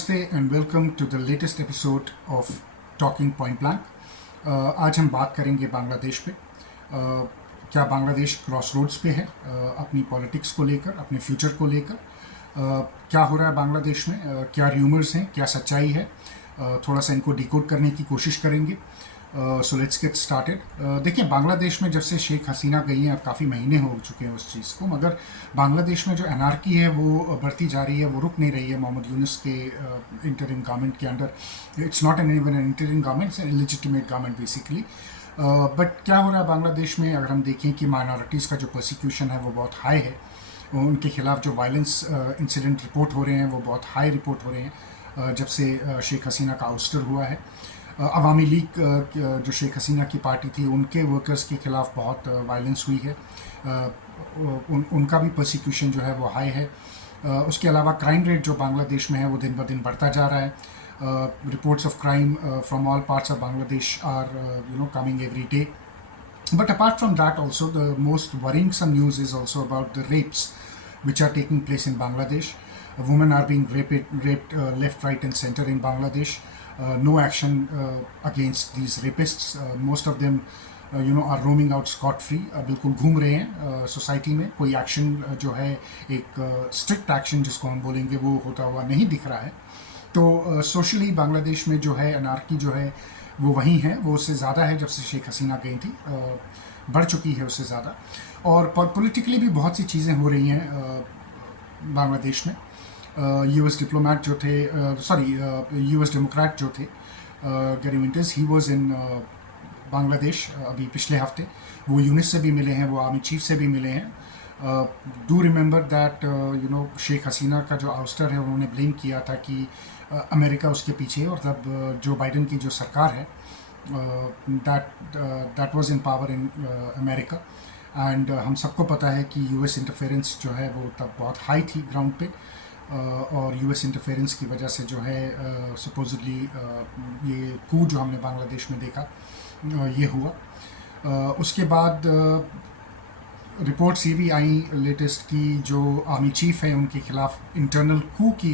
नमस्ते and welcome to the latest episode of talking point blank. आज हम बात करेंगे बांग्लादेश पे। क्या बांग्लादेश क्रॉस रोड्स पे है अपनी पॉलिटिक्स को लेकर, अपने फ्यूचर को लेकर? क्या हो रहा है बांग्लादेश में, क्या र्यूमर्स हैं, क्या सच्चाई है? थोड़ा सा इनको डिकोड करने की कोशिश करेंगे। So let's get started. देखिए, बांग्लादेश में जब से शेख हसीना गई हैं, अब काफ़ी महीने हो चुके हैं उस चीज़ को, मगर बांग्लादेश में जो एनार्की है वो बढ़ती जा रही है, वो रुक नहीं रही है मोहम्मद यूनुस के इंटरिम गवर्नमेंट के under. It's not an even an interim government, it's an illegitimate government basically. But क्या हो रहा है बांग्लादेश में, अगर हम देखें कि माइनॉरिटीज़ का जो प्रोसिक्यूशन है वो बहुत हाई है, उनके खिलाफ जो वायलेंस इंसिडेंट रिपोर्ट हो रहे हैं वो बहुत हाई रिपोर्ट हो रहे हैं जब से शेख हसीना का आउस्टर हुआ है। अवामी लीग जो शेख हसीना की पार्टी थी, उनके वर्कर्स के खिलाफ बहुत वायलेंस हुई है। उनका भी प्रोसिक्यूशन जो है वो हाई है। उसके अलावा क्राइम रेट जो बांग्लादेश में है वो दिन ब दिन बढ़ता जा रहा है। Reports of crime from all parts of Bangladesh are coming every day. But apart from that, also the most worrisome news is also about the rapes which are taking place in Bangladesh. Women are being raped left, right, and center in Bangladesh. No action against these rapists. Most of them, are roaming out scot-free. बिल्कुल घूम रहे हैं society में. कोई action जो है, एक strict action जिसको हम बोलेंगे, वो होता हुआ नहीं दिख रहा है. तो सोशली बांग्लादेश में जो है एनार्की जो है वो वहीं है, वो उससे ज़्यादा है जब से शेख हसीना गई थी, बढ़ चुकी है उससे ज़्यादा. और पॉलिटिकली भी बहुत सी चीज़ें हो रही हैं बांग्लादेश में. यूएस डिप्लोमेट जो थे, यूएस डेमोक्रेट जो थे, Gary winters, he was in Bangladesh अभी पिछले हफ्ते. वो यूनिस से भी मिले हैं, वो आर्मी चीफ से भी मिले हैं. Do remember that Sheikh Hasina का जो आउस्टर है, उन्होंने ब्लेम किया था कि अमेरिका उसके पीछे है, और तब जो बाइडन की जो सरकार है, that was in power in America. And हम सबको पता है कि यूएस इंटरफेरेंस जो है वो तब बहुत हाई थी ग्राउंड पे. और यूएस इंटरफेरेंस की वजह से जो है सपोजिटली ये कू जो हमने बांग्लादेश में देखा ये हुआ. उसके बाद रिपोर्ट्स ये भी आई लेटेस्ट की जो आर्मी चीफ है उनके खिलाफ इंटरनल कू की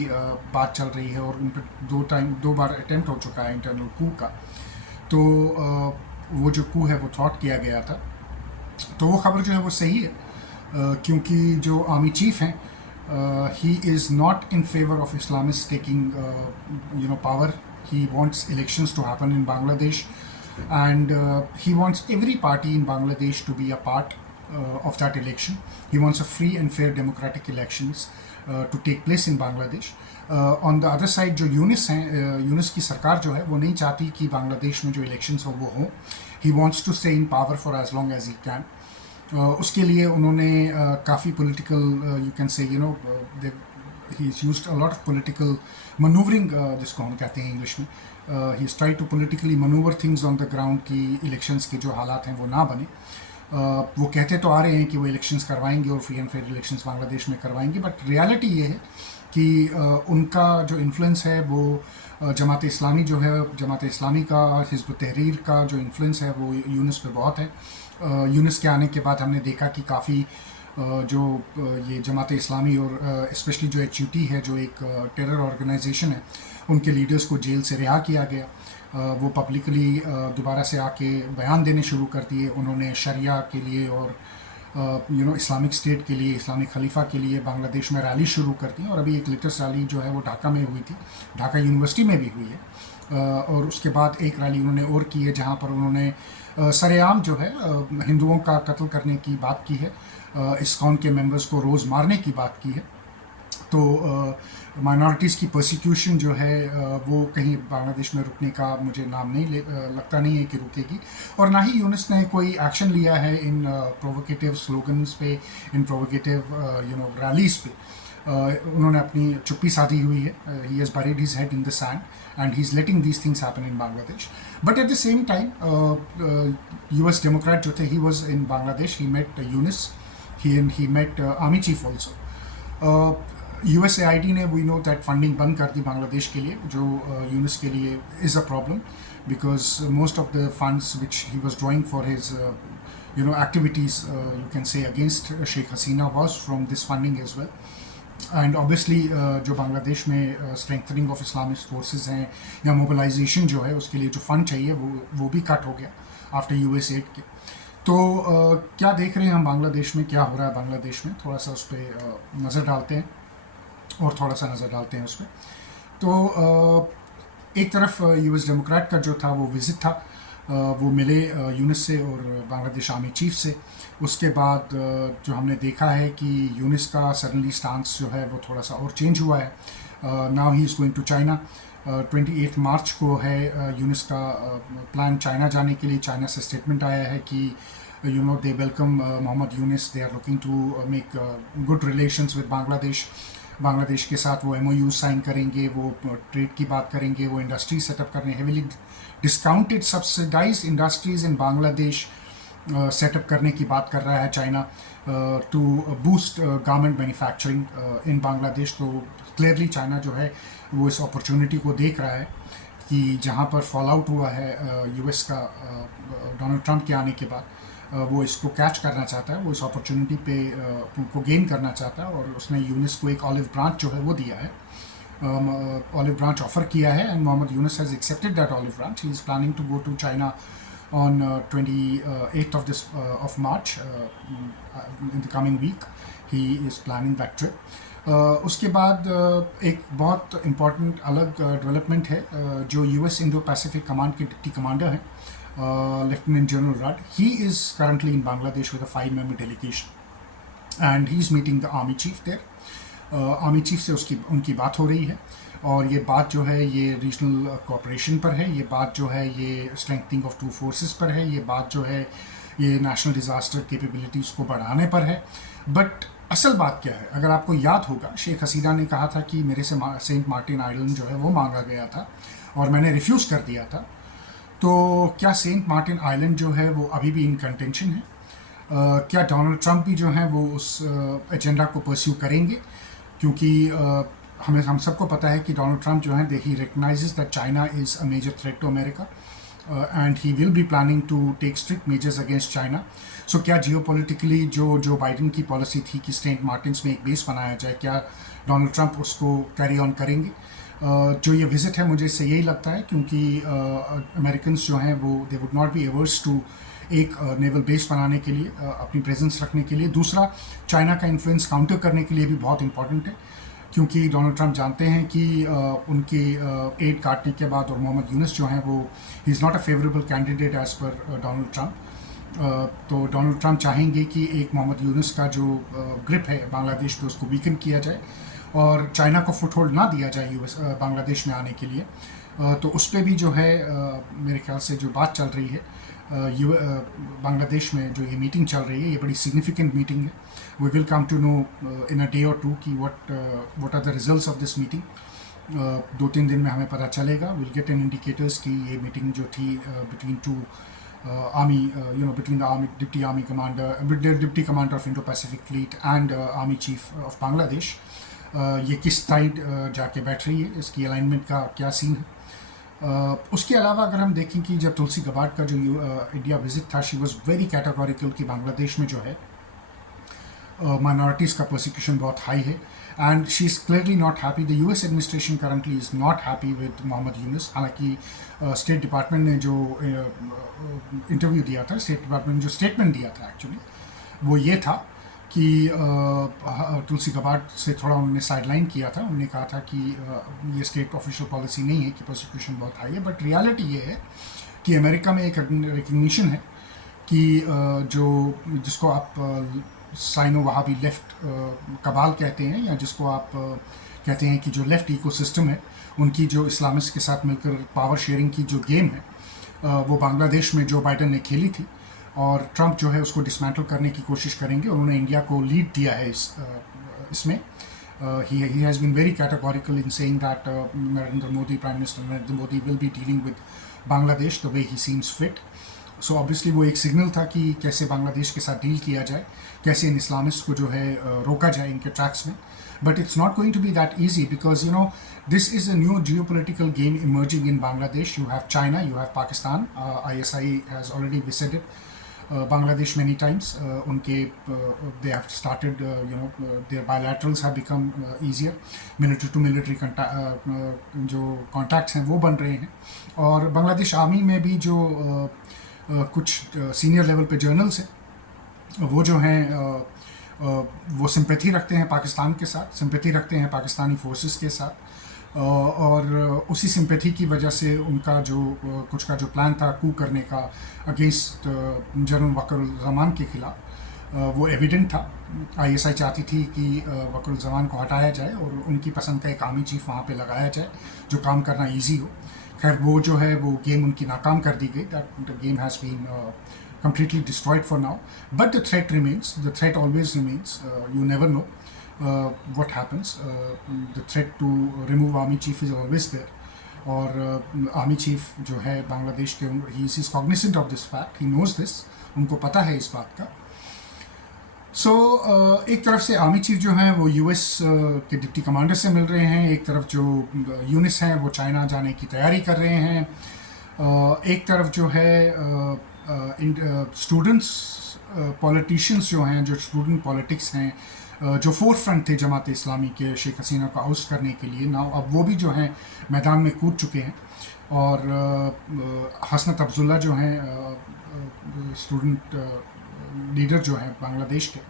बात चल रही है, और उन पर दो बार अटेम्प्ट हो चुका है इंटरनल कू का. तो वो जो कू है वो थ्वाट किया गया था. तो वो खबर जो है वो सही है, क्योंकि जो आर्मी चीफ हैं, he is not in favor of Islamists taking power. He wants elections to happen in Bangladesh, and he wants every party in Bangladesh to be a part of that election. He wants a free and fair democratic elections to take place in Bangladesh. On the other side, जो यूनिस की सरकार जो है वो नहीं चाहती कि बांग्लादेश में जो इलेक्शंस हो वो हो. He wants to stay in power for as long as he can. उसके लिए उन्होंने काफ़ी political, you can say, he is used a lot of political manoeuvring, जिसको हम कहते हैं इंग्लिश में. He is try to politically manoeuvre things on the ground की इलेक्शंस के जो हालात हैं वो ना बने. वो कहते तो आ रहे हैं कि वो इलेक्शंस करवाएंगे और free and fair elections Bangladesh में करवाएंगे, बट रियलिटी ये है कि उनका जो इन्फ्लुएंस है वो जमात इस्लामी जो है, जमात इस्लामी का, हिज़्ब तहरीर का जो इन्फ्लुएंस है वो यूनिस पे बहुत है. यूनिस के आने के बाद हमने देखा कि काफ़ी जो ये जमात इस्लामी और स्पेशली जो HUT है, जो एक टेरर ऑर्गेनाइजेशन है, उनके लीडर्स को जेल से रिहा किया गया. वो पब्लिकली दोबारा से आके बयान देने शुरू कर दिए. उन्होंने शरिया के लिए और इस्लामिक स्टेट के लिए, इस्लामिक खलीफा के लिए बांग्लादेश में रैली शुरू कर दी. और अभी एक लेटेस्ट रैली जो है वो ढाका में हुई थी, ढाका यूनिवर्सिटी में भी हुई है. और उसके बाद एक रैली उन्होंने और की है जहाँ पर उन्होंने सरेआम जो है हिंदुओं का कत्ल करने की बात की है, इस्कॉन के मेंबर्स को रोज़ मारने की बात की है. तो माइनॉरिटीज़ की प्रोसिक्यूशन जो है वो कहीं बांग्लादेश में रुकने का मुझे नाम नहीं लगता नहीं है कि रुकेगी. और ना ही यूनिस ने कोई एक्शन लिया है इन प्रोवोकेटिव स्लोगन्स पे, इन प्रोवोकेटिव रैलीज़ पे. उन्होंने अपनी चुप्पी साधी हुई है. He has buried his head in the sand and he's letting these things happen in Bangladesh. But at the same time, US Democrat जो थे, he was in Bangladesh. He met Yunus. He met Army Chief also. USAID ने, we know that funding बंद कर दी बांग्लादेश के लिए, जो यूनिस के लिए is a problem, because most of the funds which he was drawing for his activities, you can say, against Sheikh Hasina was from this funding as well. And obviously जो बांग्लादेश में strengthening of Islamic forces हैं या mobilisation जो है उसके लिए जो fund चाहिए वो भी कट हो गया आफ्टर यूएस एड के। तो क्या देख रहे हैं हम बांग्लादेश में, क्या हो रहा है बांग्लादेश में, थोड़ा सा उस पर नज़र डालते हैं और थोड़ा सा नज़र डालते हैं उस पर। तो एक तरफ यूएस डेमोक्रेट का जो था वो विज़िट था, वो मिले यूनिस से और बांग्लादेश आर्मी चीफ से। उसके बाद जो हमने देखा है कि यूनिस का सडनली स्टांस जो है वो थोड़ा सा और चेंज हुआ है। Now he is going to China. 28 मार्च को है यूनिस का प्लान चाइना जाने के लिए। चाइना से स्टेटमेंट आया है कि they welcome Mohammad Yunus, they are looking to make good relations with Bangladesh. Bangladesh के साथ वो MOU साइन करेंगे, वो ट्रेड की बात करेंगे, वो इंडस्ट्री सेटअप करने, heavily discounted subsidize industries in Bangladesh setup करने की बात कर रहा है China to boost garment manufacturing in Bangladesh. तो क्लियरली चाइना जो है वो इस अपॉर्चुनिटी को देख रहा है कि जहाँ पर फॉल आउट हुआ है US का डोनाल्ड ट्रंप के आने के बाद, वो इसको कैच करना चाहता है, वो इस अपॉर्चुनिटी पे को गेन करना चाहता है। और उसने यूनिस को एक ऑलिव ब्रांच जो है वो दिया है, ऑलिव ब्रांच ऑफर किया है, and Mohammad Yunus has accepted that olive branch. He is planning to go to China on 28th of March in the coming week. He is planning that trip. उसके बाद एक बहुत इम्पॉर्टेंट अलग डेवलपमेंट है, जो US Indo Pacific command के deputy commander हैं lieutenant general Rudd. He is currently in Bangladesh with a 5-member delegation and he is meeting the army chief there. Army chief से उनकी बात हो रही है, और ये बात जो है ये रीजनल कोऑपरेशन पर है, ये बात जो है ये स्ट्रेंथनिंग ऑफ टू फोर्सेस पर है, ये बात जो है ये नेशनल डिज़ास्टर कैपेबिलिटीज़ को बढ़ाने पर है। बट असल बात क्या है, अगर आपको याद होगा, शेख हसीना ने कहा था कि मेरे से सेंट मार्टिन आइलैंड जो है वो मांगा गया था और मैंने रिफ्यूज़ कर दिया था। तो क्या सेंट मार्टिन आइलैंड जो है वो अभी भी इन कंटेंशन है? क्या डोनाल्ड ट्रंप भी जो है वो उस एजेंडा को परस्यू करेंगे? क्योंकि हम सबको पता है कि डोनाल्ड ट्रंप जो है he recognizes that China is a major threat to America and he will be planning to take strict measures against China. So क्या जियोपॉलिटिकली जो बाइडन की पॉलिसी थी कि सेंट मार्टिन्स में एक बेस बनाया जाए, क्या डोनाल्ड ट्रंप उसको कैरी ऑन करेंगे? जो ये विज़िट है मुझे इससे यही लगता है, क्योंकि अमेरिकन जो हैं वो they would not be averse to एक नेवल बेस बनाने के लिए, अपनी प्रेजेंस रखने के लिए। दूसरा, चाइना का इन्फ्लुएंस काउंटर करने के लिए भी बहुत इंपॉर्टेंट है, क्योंकि डोनाल्ड ट्रंप जानते हैं कि उनके एड काटने के बाद और मोहम्मद यूनिस जो हैं वो he is not a favourable candidate as per Donald Trump. तो डोनाल्ड ट्रंप चाहेंगे कि एक मोहम्मद यूनिस का जो ग्रिप है बांग्लादेश पे उसको वीकन किया जाए और चाइना को फुटहोल्ड ना दिया जाए बांग्लादेश में आने के लिए। तो उस पर भी जो है मेरे ख्याल से जो बात चल रही है, बांग्लादेश में जो ये मीटिंग चल रही है, ये बड़ी सिग्निफिकेंट मीटिंग है। We will come to know in a day और टू कि what are the results of this meeting. 2-3 दिन में हमें पता चलेगा। विल गेट एन इंडिकेटर्स कि ये मीटिंग जो थी between two army, between the army deputy commander of Indo Pacific fleet and army chief of Bangladesh, ये किस साइड जाके बैठ रही है, इसकी अलाइनमेंट का क्या सीन है। उसके अलावा अगर हम देखें कि जब तुलसी गबार्ड का जो इंडिया विजिट था, शी वॉज वेरी कैटेगोरिकल कि बांग्लादेश में जो है माइनॉरिटीज़ का प्रोसिक्यूशन बहुत हाई है, and she is clearly not happy. The US administration currently is not happy with Mohammad Yunus. हालांकि स्टेट डिपार्टमेंट ने जो इंटरव्यू दिया था, स्टेट डिपार्टमेंट ने जो स्टेटमेंट दिया था एक्चुअली वो ये था कि तुलसी गबार्ड से थोड़ा उन्होंने साइडलाइन किया था। उन्होंने कहा था कि ये स्टेट ऑफिशियल पॉलिसी नहीं है कि प्रोसिक्यूशन बहुत हाई है, बट रियलिटी ये है कि अमेरिका में एक रिकग्निशन है कि जिसको आप साइनो वहाबी लेफ्ट कबाल कहते हैं, या जिसको आप कहते हैं कि जो लेफ्ट इकोसिस्टम है, उनकी जो इस्लामिस्ट के साथ मिलकर पावर शेयरिंग की जो गेम है वो बांग्लादेश में जो बाइडन ने खेली थी, और ट्रंप जो है उसको डिसमेंटल करने की कोशिश करेंगे। उन्होंने इंडिया को लीड दिया है इसमें। he has been very categorical in saying that Narendra Modi, Prime Minister Narendra Modi will be dealing with Bangladesh the way he seems fit. So obviously वो एक सिग्नल था कि कैसे बांग्लादेश के साथ डील किया जाए, कैसे इन इस्लामिस्ट को जो है रोका जाए इनके ट्रैक्स में। But it's not going to be that easy because this is a new geopolitical game emerging in Bangladesh. You have China, you have Pakistan. ISI has already visited Baଂladesh many times. उनके they have started their bilaterals have become easier. Military to military जो contacts हैं वो बन रहे हैं. और Bangladesh army में भी जो कुछ सीनियर लेवल पे जर्नल्स हैं वो जो हैं वो सिंपैथी रखते हैं पाकिस्तान के साथ, सिंपैथी रखते हैं पाकिस्तानी फोर्सेस के साथ, और उसी सिंपैथी की वजह से उनका जो कुछ का जो प्लान था कू करने का अगेंस्ट जनरल वकरुज़्ज़मान के खिलाफ वो एविडेंट था. आईएसआई चाहती थी कि वकरुज़्ज़मान को हटाया जाए और उनकी पसंद का एक आर्मी चीफ वहाँ पे लगाया जाए जो काम करना ईजी हो. खैर वो जो है वो गेम उनकी नाकाम कर दी गई. That game has been completely destroyed for now, but the threat remains. The threat always remains. You never know what happens. The threat to remove army chief is always there. और army chief जो है बांग्लादेश के, he is cognizant of this fact. He knows this. उनको पता है इस बात का. सो एक तरफ से आर्मी चीफ जो हैं वो यूएस के डिप्टी कमांडर से मिल रहे हैं, एक तरफ जो यूनिस हैं वो चाइना जाने की तैयारी कर रहे हैं, एक तरफ जो है स्टूडेंट्स पॉलिटिशियंस जो हैं, जो स्टूडेंट पॉलिटिक्स हैं जो फोर्थ फ्रंट थे जमात इस्लामी के शेख हसीना को आउस्ट करने के लिए, नाउ अब वो भी जो हैं मैदान में कूद चुके हैं. और हसनत अब्दुल्ला जो हैं स्टूडेंट लीडर जो हैं बांग्लादेश के,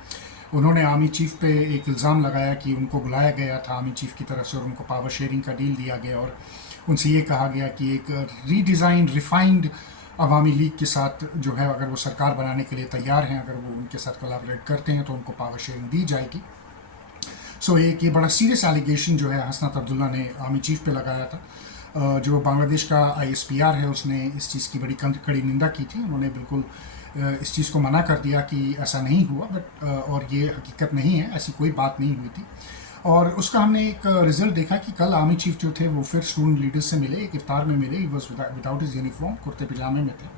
उन्होंने आर्मी चीफ पे एक इल्ज़ाम लगाया कि उनको बुलाया गया था आर्मी चीफ की तरफ से और उनको पावर शेयरिंग का डील दिया गया और उनसे ये कहा गया कि एक रीडिज़ाइन रिफाइंड अवामी लीग के साथ जो है अगर वो सरकार बनाने के लिए तैयार हैं, अगर वो उनके साथ कोलैबोरेट करते हैं तो उनको पावर शेयरिंग दी जाएगी. सो एक ये बड़ा सीरियस एलिगेशन जो है हसनत अब्दुल्ला ने आर्मी चीफ पे लगाया था. जो बांग्लादेश का ISPR है उसने इस चीज़ की बड़ी कड़ी निंदा की थी. उन्होंने बिल्कुल इस चीज़ को मना कर दिया कि ऐसा नहीं हुआ, बट और ये हकीकत नहीं है, ऐसी कोई बात नहीं हुई थी. और उसका हमने एक रिजल्ट देखा कि कल आर्मी चीफ जो थे वो फिर स्टूडेंट लीडर्स से मिले, एक इफ्तार में मिले. He was without his uniform, कुर्ते पजामे में थे.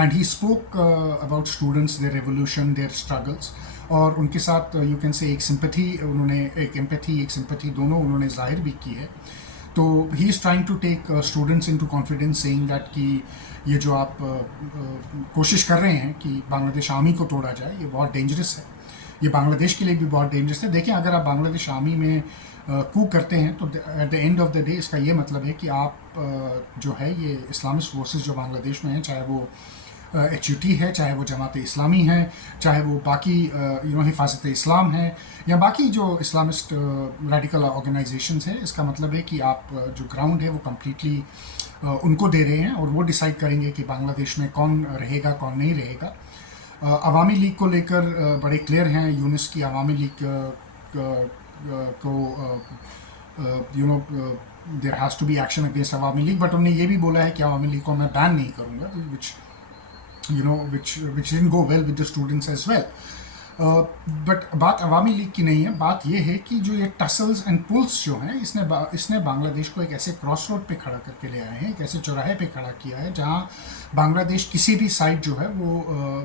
And he spoke about students, their revolution, their struggles. और उनके साथ यू कैन से एक सिंपैथी उन्होंने, एक एम्पैथी, एक सिंपैथी दोनों उन्होंने जाहिर भी की है. तो he is trying to take students into confidence, saying that कि ये जो आप कोशिश कर रहे हैं कि बांग्लादेश आर्मी को तोड़ा जाए, ये बहुत डेंजरस है. ये बांग्लादेश के लिए भी बहुत डेंजरस है. देखिए, अगर आप बांग्लादेश आर्मी में कू करते हैं तो at the end of the day इसका ये मतलब है कि आप जो है ये इस्लामिस्ट फोर्सेस जो बांग्लादेश में हैं, चाहे वो HUT है, चाहे वो जमात इस्लामी है, चाहे वो बाकी हिफाजत इस्लाम है, या बाकी जो इस्लामिस्ट रेडिकल ऑर्गेनाइजेशंस हैं, इसका मतलब है कि आप जो ग्राउंड है वो कम्प्लीटली उनको दे रहे हैं और वो डिसाइड करेंगे कि बांग्लादेश में कौन रहेगा कौन नहीं रहेगा. अवामी लीग को लेकर बड़े क्लियर हैं. यूनिस की अवामी लीग को there has to be action against Awami League, but उन्होंने ये भी बोला है कि अवामी लीग को मैं बैन नहीं करूँगा, which didn't go well with the students as well. But बात अवामी लीग की नहीं है. बात ये है कि जो ये टसल्स एंड पुल्स जो हैं, इसने बांग्लादेश को एक ऐसे क्रॉस रोड पे खड़ा करके ले आए हैं, एक ऐसे चौराहे पे खड़ा किया है जहाँ बांग्लादेश किसी भी साइड जो है वो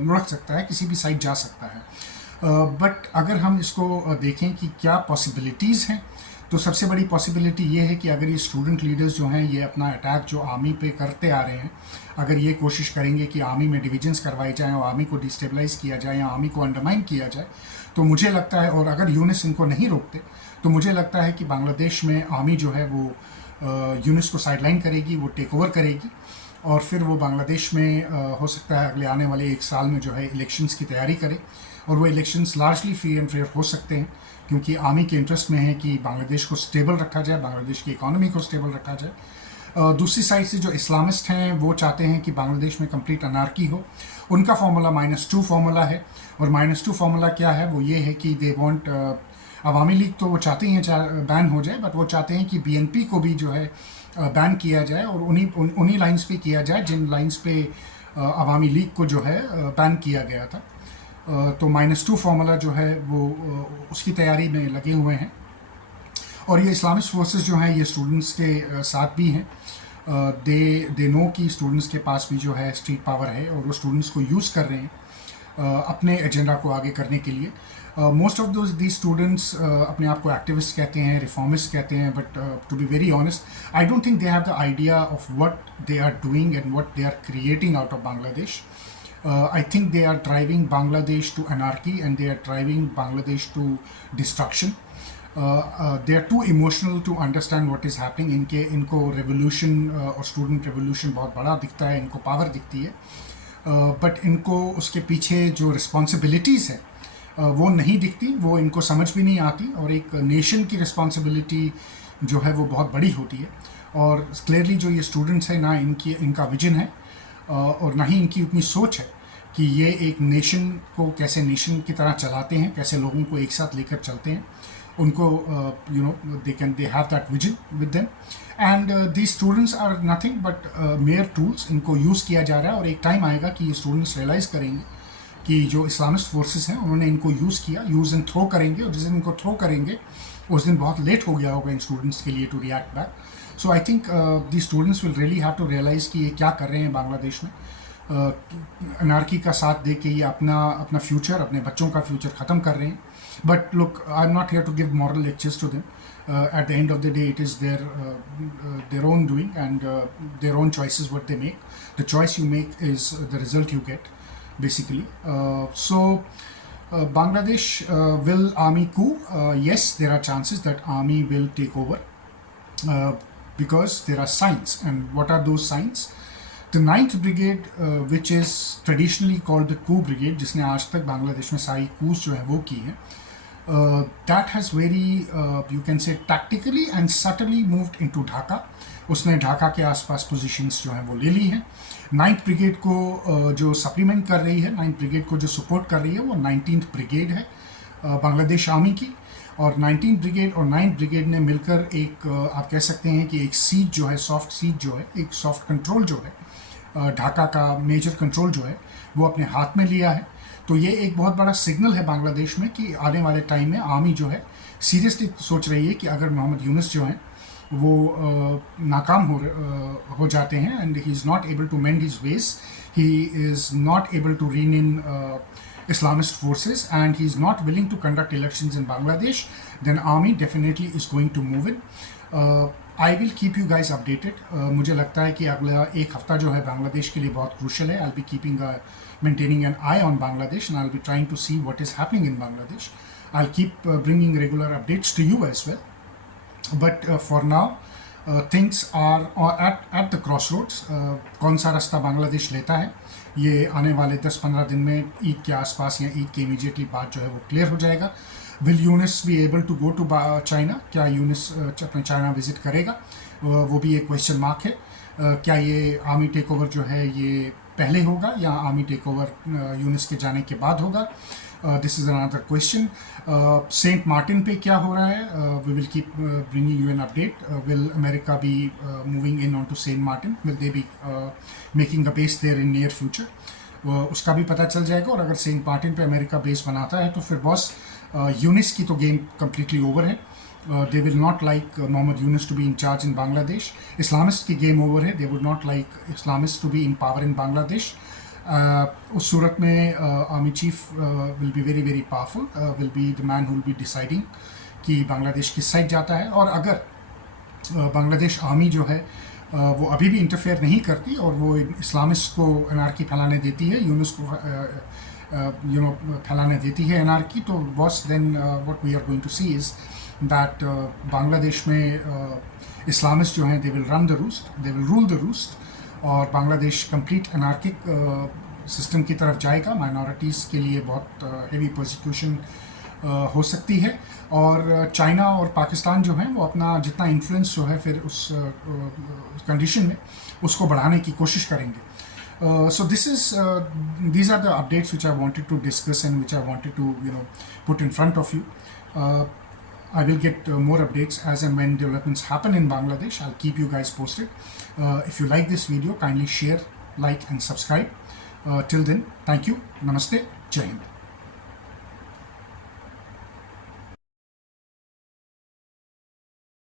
लुढ़क सकता है, किसी भी साइड जा सकता है. बट अगर हम इसको देखें कि क्या पॉसिबिलिटीज़ हैं, तो सबसे बड़ी पॉसिबिलिटी ये है कि अगर ये स्टूडेंट लीडर्स जो हैं ये अपना अटैक जो आर्मी पे करते आ रहे हैं, अगर ये कोशिश करेंगे कि आर्मी में डिविजन्स करवाई जाएँ और आर्मी को डिस्टेबलाइज़ किया जाए या आर्मी को अंडरमाइन किया जाए, तो मुझे लगता है, और अगर यूनिस इनको नहीं रोकते, तो मुझे लगता है कि बांग्लादेश में आर्मी जो है वो यूनिस को साइडलाइन करेगी, वो टेक ओवर करेगी. और फिर वो बांग्लादेश में हो सकता है अगले आने वाले 1 साल में जो है इलेक्शंस की तैयारी करे, और वो elections largely free and fair हो सकते हैं, क्योंकि आर्मी के इंटरेस्ट में है कि बांग्लादेश को स्टेबल रखा जाए, बांग्लादेश की इकोनॉमी को स्टेबल रखा जाए. दूसरी साइड से जो इस्लामिस्ट हैं वो चाहते हैं कि बांग्लादेश में कंप्लीट अनार्की हो. उनका फार्मूला -2 फार्मूला है, और -2 फार्मूला क्या है, वो ये है कि दे वांट, अवामी लीग तो वो चाहते हैं बैन हो जाए, बट वो चाहते हैं कि BNP को भी जो है बैन किया जाए, और उन्हीं लाइंस पे किया जाए जिन लाइंस पे अवामी लीग को जो है बैन किया गया था. तो -2 फार्मूला जो है वो उसकी तैयारी में लगे हुए हैं. और ये इस्लामिस्ट फोर्सेस जो हैं ये स्टूडेंट्स के साथ भी हैं. दे नो कि स्टूडेंट्स के पास भी जो है स्ट्रीट पावर है, और वो स्टूडेंट्स को यूज़ कर रहे हैं अपने एजेंडा को आगे करने के लिए. मोस्ट ऑफ दीज स्टूडेंट्स अपने आप को एक्टिविस्ट कहते हैं, रिफॉर्मिस्ट कहते हैं, but to be very honest I don't think they have the idea of what they are doing and what they are creating out of Bangladesh. I think they are driving Bangladesh to anarchy and they are driving Bangladesh to destruction. They are too emotional to understand what is happening. इनको revolution और student revolution बहुत बड़ा दिखता है, इनको power दिखती है, but इनको उसके पीछे जो responsibilities है वो नहीं दिखती, वो इनको समझ भी नहीं आती, और एक nation की responsibility जो है वो बहुत बड़ी होती है. और clearly जो ये students हैं ना, इनका vision है और ना ही इनकी उतनी सोच है कि ये एक नेशन को कैसे नेशन की तरह चलाते हैं, कैसे लोगों को एक साथ लेकर चलते हैं. उनको they have that vision with them, and these students are nothing but mere tools. इनको यूज़ किया जा रहा है और एक टाइम आएगा कि ये स्टूडेंट्स रियलाइज़ करेंगे कि जो इस्लामिस्ट फोर्सेस हैं उन्होंने इनको यूज़ किया, यूज़ एंड थ्रो करेंगे, और जिस दिन इनको थ्रो करेंगे उस दिन बहुत लेट हो गया होगा इन स्टूडेंट्स के लिए to react back. So I think the students will really have to realise कि ये क्या कर रहे हैं बांग्लादेश में. अनार्की का साथ दे के ये अपना फ्यूचर, अपने बच्चों का फ्यूचर ख़त्म कर रहे हैं. But look, I am not here to give moral lectures to them. At the end of the day, it is their own doing and their own choices what they make. The choice you make is the result you get, basically. Bangladesh will army coup. Yes, there are chances that army will take over because there are signs. And what are those signs? The 9th Brigade, which is traditionally called the coup brigade, जिसने आज तक बांग्लादेश में सारी coups जो है वो की हैं, that has very you can say tactically and subtly moved into Dhaka. उसने ढाका के आसपास पोजीशंस जो हैं वो ले ली हैं. 9th ब्रिगेड को जो सप्लीमेंट कर रही है, 9th ब्रिगेड को जो सपोर्ट कर रही है, वो 19th ब्रिगेड है बांग्लादेश आर्मी की. और 19th ब्रिगेड और 9th ब्रिगेड ने मिलकर एक आप कह सकते हैं कि एक सीज जो है, सॉफ्ट सीज जो है, एक सॉफ्ट कंट्रोल जो है, ढाका का मेजर कंट्रोल जो है वो अपने हाथ में लिया है. तो ये एक बहुत बड़ा सिग्नल है बांग्लादेश में कि आने वाले टाइम में आर्मी जो है सीरियसली सोच रही है कि अगर मोहम्मद यूनुस जो हैं वो नाकाम हो जाते हैं, and he is not able to mend his ways, he is not able to rein in Islamist forces, and he is not willing to conduct elections in Bangladesh, then army definitely is going to move in. I will keep you guys updated. मुझे लगता है कि अगला एक हफ्ता जो है बांग्लादेश के लिए बहुत क्रूशल है. I'll be maintaining an eye on Bangladesh, and I'll be trying to see what is happening in Bangladesh. I'll keep bringing regular updates to you as well. But for now, things are at the crossroads. कौन सा रास्ता बांग्लादेश लेता है ये आने वाले 10-15 दिन में ईद के आसपास या ईद के इमीडिएटली बाद जो है वो क्लियर हो जाएगा. Will Yunus be able to go to China? क्या यूनिस अपने चाइना विजिट करेगा? वो भी एक क्वेश्चन मार्क है. क्या ये आर्मी टेक ओवर जो है ये पहले होगा या आर्मी टेक ओवर यूनिस के जाने के बाद होगा? This is another question. Saint Martin पे क्या हो रहा है? We will keep bringing you an update. Will America be moving in on to Saint Martin? Will they be making a base there in near future? उसका भी पता चल जाएगा. और अगर सेंट मार्टिन पे अमेरिका बेस बनाता है तो फिर बॉस यूनिस की तो गेम कम्प्लीटली ओवर है. They will not like Mohammad Yunus to be in charge in Bangladesh. Islamists की game over है. They would not like Islamists to be in power in Bangladesh. उस सूरत में army chief will be very very powerful. Will be the man who will be deciding कि बांग्लादेश किस side जाता है. और अगर बांग्लादेश आर्मी जो है वो अभी भी इंटरफेयर नहीं करती और वो इस्लामिस्ट को अनार्की फैलाने देती है, यूनुस को फैलाने देती है अनार्की, तो boss then what we are going to see is that Bangladesh में इस्लामिस्ट जो हैं they will run the roost, they will rule the roost, और बांग्लादेश कंप्लीट अनार्किक सिस्टम की तरफ जाएगा. माइनॉरिटीज़ के लिए बहुत हेवी प्रोसिक्यूशन हो सकती है. और चाइना और पाकिस्तान जो हैं वो अपना जितना इन्फ्लुएंस जो है फिर उस कंडीशन में उसको बढ़ाने की कोशिश करेंगे. So these are the updates which I wanted to discuss and which I wanted to put in front of you. I will get more updates as and when developments happen in Bangladesh. I'll keep you guys posted. If you like this video, kindly share, like and subscribe. Till then, thank you. Namaste. Jai Hind.